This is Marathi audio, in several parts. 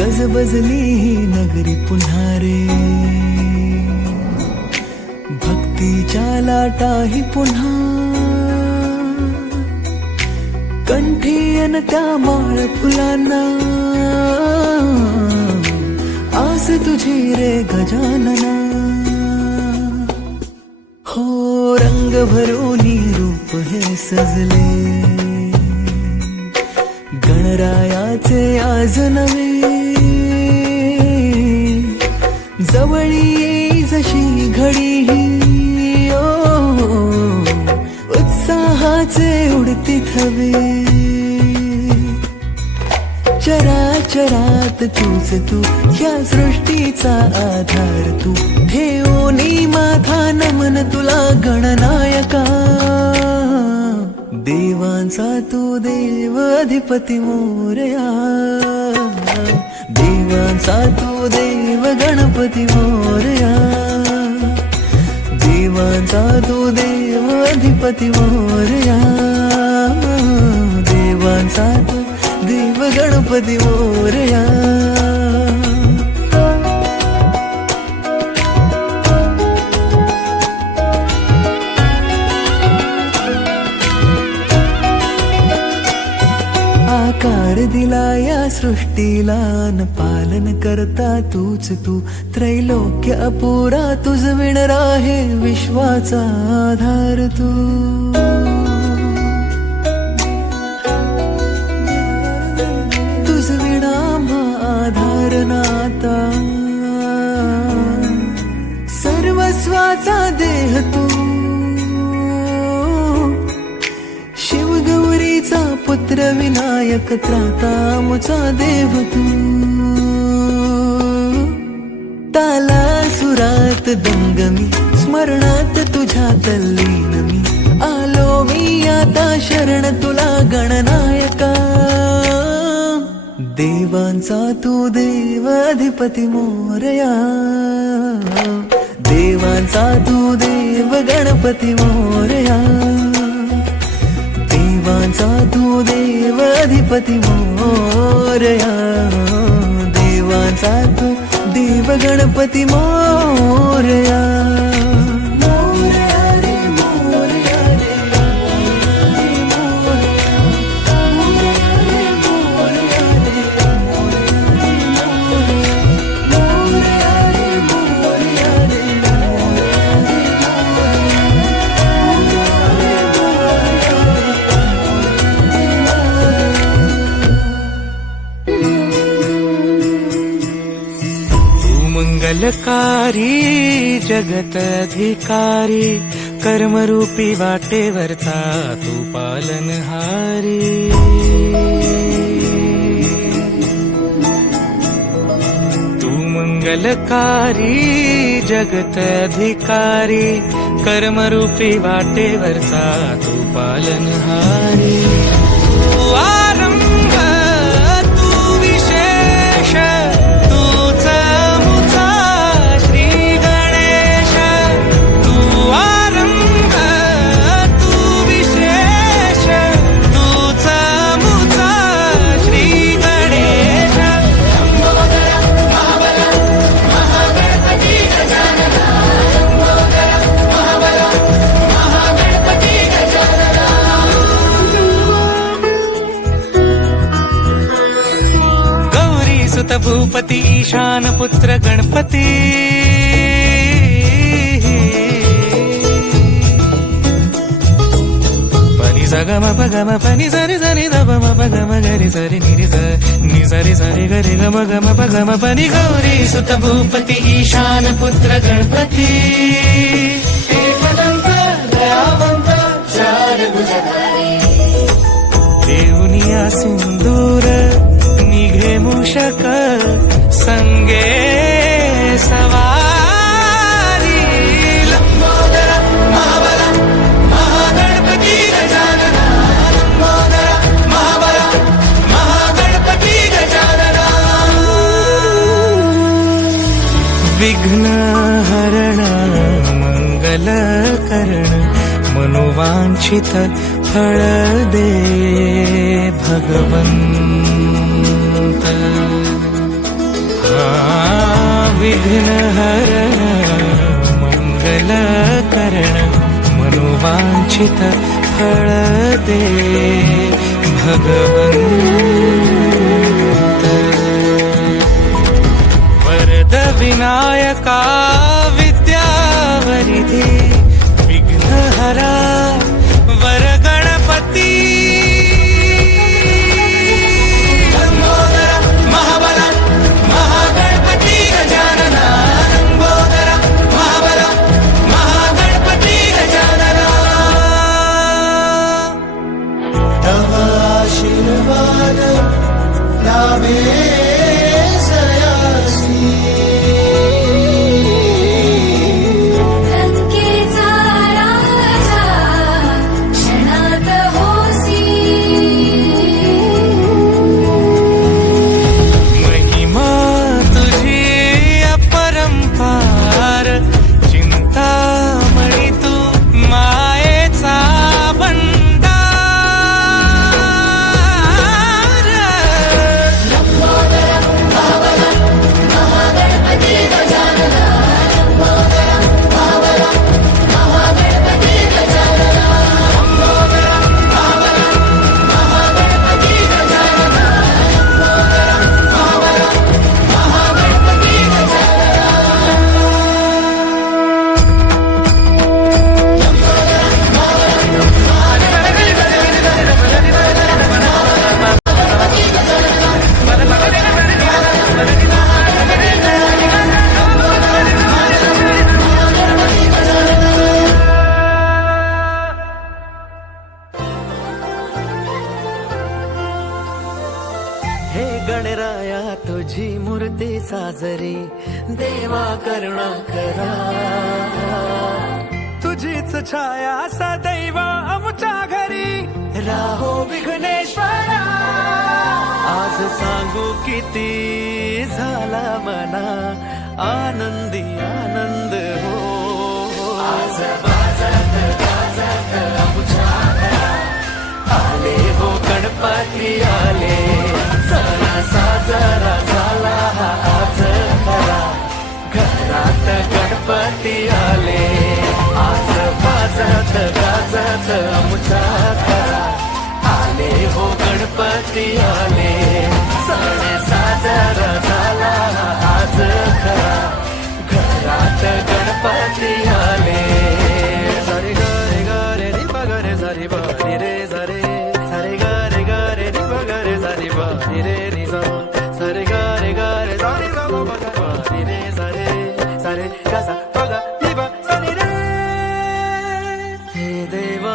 गजबजली ही नगरी पुन्हा रे, भक्तीच्या लाटाही पुन्हा, कंठी अन त्या माळ फुलांना, आस तुझी रे गजानना. हो रंग भरोनी रूप हे सजले, गणरायाचे आज नवे, जवळी येई जशी घडी ही, उत्साहाचे उडती थवे. चराचरात तूच तू, या सृष्टीचा आधार तू, ठेवोनी माझा नमन तुला गणनायका. देवांचा तू देव अधिपती मोरया, देवांचा तू देव गणपती मोरया, देवांचा तू देव अधिपती मोरया, देवांचा तू देव गणपती मोरया. आकार दिला या सृष्टीला न पालन करता तूच तू, त्रैलोक्य अपुरा तुझ विण राहे विश्वाचा आधार तू. तुझ विणा आधार नाता, सर्वस्वाचा देह तू, शिवगौरीचा पुत्र विनायक त्राता मुचा देव तू. ताला सुरात दंगमी, स्मरणात तुझ्या तल्लीन मी, आलो मी आता शरण तुला गणनायका. देवांचा तू देव अधिपती मोरया, देवांचा तू देव गणपती मोरया, देवांचा तू देव अधिपती मोरया, देवांचा तू देव गणपती मोरया. मंगलकारी जगत अधिकारी, कर्मरूपी वाटेवरचा तू पालनहारी. तू मंगलकारी जगत अधिकारी, कर्मरूपी वाटेवरचा तू पालनहारी. तू आरंभ तू विशेष, तूच मुचा श्री गणेश. तू आरंभ तू विशेष, तूच मुचा श्री गणेश. सुत भूपती ईशान पुत्र गणपती. पनी सगम पगम पनी सरी सरी दम पगम गरी सरी निरी नि सरी सरी गरी गम गम पगम पनी. गौरी सुत भूपती ईशान पुत्र गणपती. एकदंत दयावंत चार भुजधारी, देवनिया सिंदूर निघे मूषक संगे सवारी. लंबोदर महाबल महागणपती गजानना. लंबोदर महाबल महागणपती गजानना. विघ्न हरण मंगल करण, मनोवांछित फळ दे भगवंत. विघ्नहरण मंगलकरण मनोवांछित फळ दे भगवंत. वरद विनायका विद्यावरिधे विघ्नहरा वर गणपती. लंबोदर महाबल महागणपती गजानना. लंबोदर महाबल महागणपती गजानना. तव आशीर्वाद लाभे सयासी. लंकेचा राजा क्षणात होसी. महिमा तुझी अपरंपार चिंतामणी तू मायेचा भंडार. लंबोदर महाबल महागणपती गजानना. लंबोदर महाबल महागणपती गजानना. लंबोदर महाबल महागणपती गजानना. लंबोदर महाबल महागणपती हे गणराया तुझी मूर्ती साजरी देवा करुणा करा. तुझीच छाया सदैव आमच्या घरी राहो विघ्नेश्वरा. आज सांगू किती झाला मना आनंदी आनंद हो. आज वाजत गाजत आमच्या घरा आले हो गणपती आले. सण साजरा झाला हा आज खरा घरात गणपती आले. आज वाजत गाजत आमच्या घरा आले हो गणपती आले. सण साजरा झाला हा आज खरा घरात गणपती आले. सरे ग रे ग रे रे ब ग रे सरे ब रे रे सरे सरे ग रे ग रे रे ब ग रे सरे ब रे रे नि सा. सरे ग रे ग रे सरे ग ब ग ब रे रे सरे सरे ग सा ब ग नि ब सरे रे. हे देवा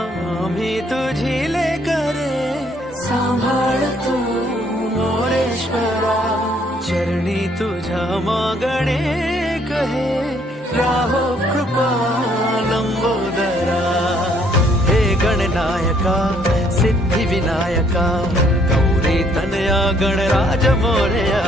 मी तुझी लेकरे सांभाळ तू मोरेश्वरा. चरणी तुझ्या मागणे कहे राहो कृपा लंबोदरा. हे गणनायका सिद्धिविनायका गौरी तनया गणराज मोरया.